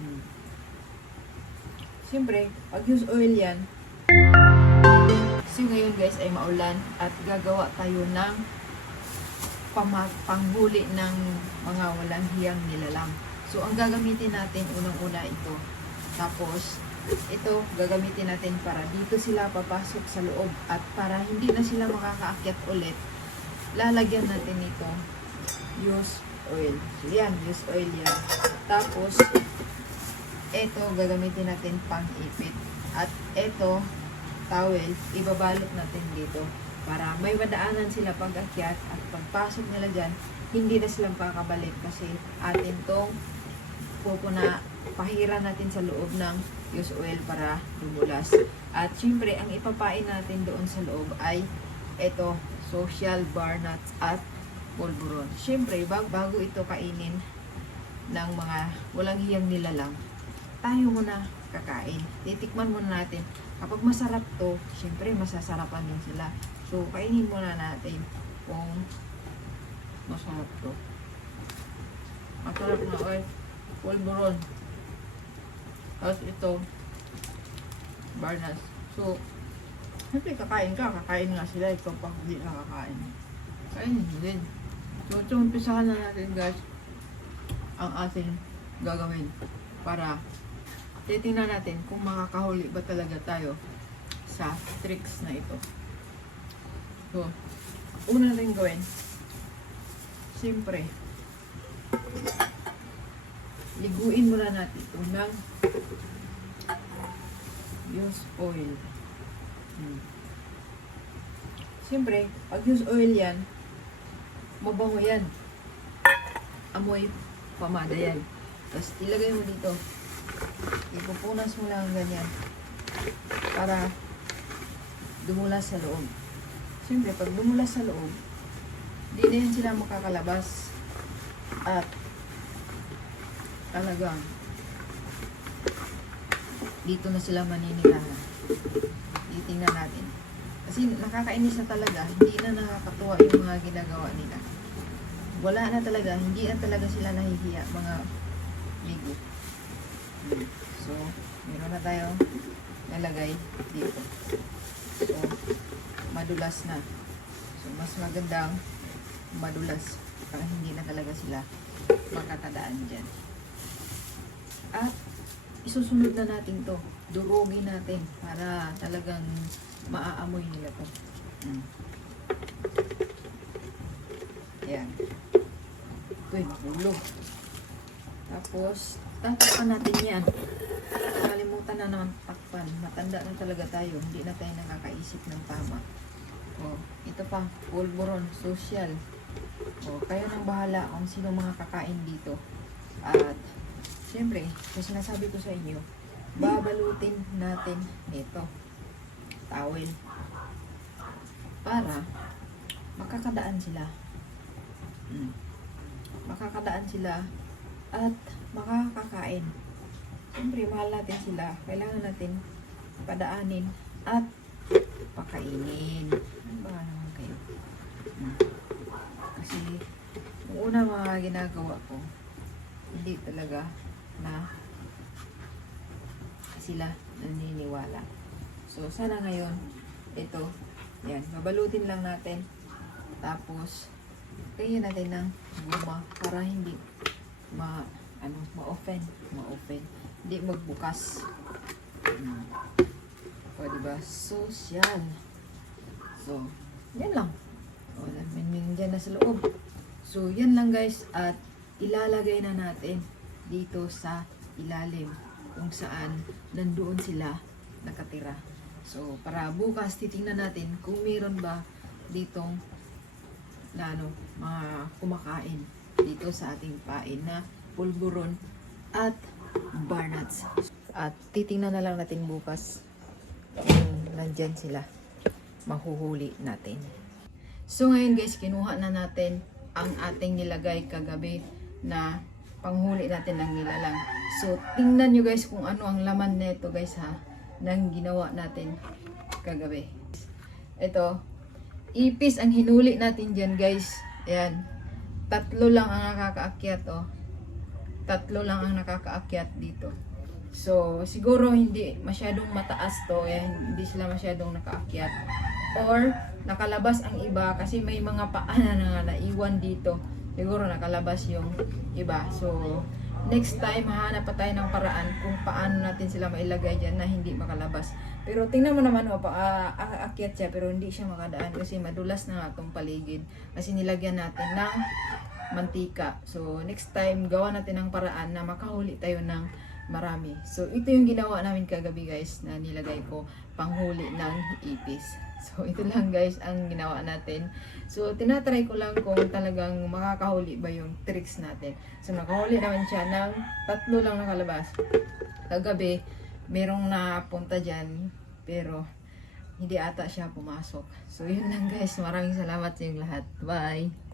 Hmm. Siyempre, pag use oil yan, kasi ngayon guys ay maulan at gagawa tayo ng panghuli ng mga walang hiyang nilalang. So, ang gagamitin natin, unang-una ito. Tapos, ito, gagamitin natin para dito sila papasok sa loob. At para hindi na sila makakaakyat ulit, lalagyan natin ito use oil. So, yan, use oil yan. Tapos, ito, gagamitin natin pang-ipit. At ito, towel, ibabalot natin dito para may madaanan sila pag-akyat at pagpasok nila dyan, hindi na silang kakabalik kasi atin tong pahiran natin sa loob ng use oil para dumulas. At syempre, ang ipapain natin doon sa loob ay ito, social bar nuts at polvoron. Syempre, bago ito kainin ng mga walang hiyang nilalang, tayo muna kakain. Titikman muna natin. Kapag masarap to, syempre masasarapan din sila. So, kainin muna natin kung masarap to. Masarap na oil. Polvoron. Tapos ito, barnas. So, syempre kakain nga sila. Ito pag hindi nakakain. Kainin din. So, ito, umpisahan na natin guys ang ating gagawin para titingnan natin kung makakahuli ba talaga tayo sa tricks na ito. So, una natin gawin, siyempre, liguin muna natin ito ng use oil. Siyempre, pag use oil yan, mabango yan. Amoy pamada yan. Tapos, ilagay mo dito. Ipupunas mo lang ganyan para dumulas sa loob. Siyempre, pag dumulas sa loob, di na yan sila makakalabas at talagang dito na sila maninirahan. Titingnan natin. Kasi nakakainis na talaga, hindi na nakakatuwa yung mga ginagawa nila. Wala na talaga, hindi na talaga sila nahihiya, mga ligo. So, meron na tayo nalagay dito. So, madulas na. So, mas magandang madulas para hindi na talaga sila makatadaan dyan. At, isusunod na natin to. Durugin natin para talagang maaamoy nila to. Ayan. Ito yung mahulog. Tapos, takpan natin yan. Kalimutan na naman takpan. Matanda na talaga tayo. Hindi na tayo nakakaisip ng tama. O, ito pa. Polvoron. Social. O, kayo nang bahala kung sino mga kakain dito. At, siyempre, kasi sinasabi ko sa inyo, babalutin natin ito. Towel. Para, makakadaan sila. Makakadaan sila at makakakain. Siyempre, mahal natin sila. Kailangan natin padaanin at pakainin. Ano ba naman kayo? Kasi, yung una mga ginagawa ko, hindi talaga na sila naniniwala. So, sana ngayon, ito, yan, babalutin lang natin. Tapos, kaya natin ng guma para hindi ma-open. Hindi magbukas. O, diba? Social. So, yan lang. O, namin dyan na sa loob. So, yan lang guys. At, ilalagay na natin dito sa ilalim kung saan nandoon sila nakatira. So, para bukas titingnan natin kung meron ba ditong na mga kumakain dito sa ating pain na polvoron at bar nuts. At titingnan na lang natin bukas kung nandyan sila, mahuhuli natin. So ngayon guys, kinuha na natin ang ating nilagay kagabi na panghuli natin ng nilalang. So tingnan nyo guys kung ano ang laman nito guys ha, nang ginawa natin kagabi. Ito, ipis ang hinuli natin dyan guys. Ayan. 3 lang ang nakakaakyat oh. tatlo lang ang nakakaakyat dito. So, siguro hindi masyadong mataas to, hindi sila masyadong nakaakyat. Or, nakalabas ang iba kasi may mga paanan na naiwan dito. Siguro nakalabas yung iba. So, next time, hahanap pa tayo ng paraan kung paano natin sila mailagay dyan na hindi makalabas. Pero tingnan mo naman, aakyat siya pero hindi siya makadaan kasi madulas na nga itong paligid. Kasi nilagyan natin ng mantika. So, next time, gawa natin ng paraan na makahuli tayo ng marami. So, ito yung ginawa namin kagabi guys na nilagay ko panghuli ng ipis. So, ito lang guys ang ginawa natin. So, tinatry ko lang kung talagang makakahuli ba yung tricks natin. So, nakahuli naman siya ng 3 lang nakalabas. Kagabi, merong napunta dyan pero hindi ata siya pumasok. So, yun lang guys. Maraming salamat sa inyong lahat. Bye!